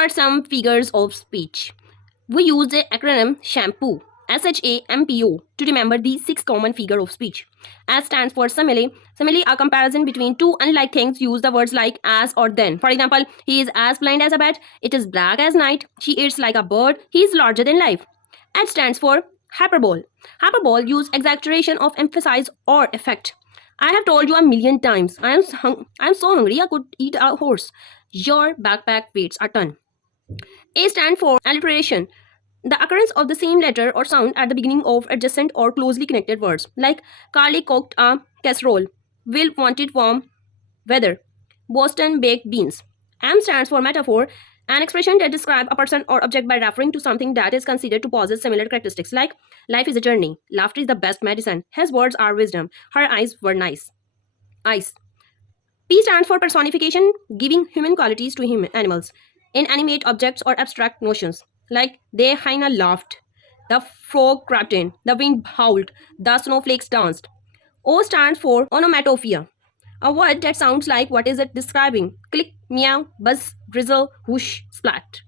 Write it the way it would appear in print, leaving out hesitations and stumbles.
are some figures of speech. We use the acronym SHAMPOO, SHAMPO, to remember these 6 common figures of speech. S stands for simile. Simile are comparison between two unlike things. Use the words like as or then. For example, he is as blind as a bat. It is black as night. She eats like a bird. He is larger than life. H stands for hyperbole. Hyperbole use exaggeration of emphasis or effect. I have told you a million times. I am so hungry I could eat a horse. Your backpack weighs a ton. A stand for alliteration. The occurrence of the same letter or sound at the beginning of adjacent or closely connected words, like Carly cooked a casserole, Will wanted warm weather, Boston baked beans. M stands for metaphor, an expression that describes a person or object by referring to something that is considered to possess similar characteristics, like life is a journey, laughter is the best medicine, his words are wisdom, her eyes were nice. Eyes. P stands for personification, giving human qualities to animals, inanimate objects or abstract notions, like the hyena laughed, the frog crept in, the wind howled, the snowflakes danced. O stands for onomatopoeia, a word that sounds like what is it describing? Click, meow, buzz, drizzle, whoosh, splat.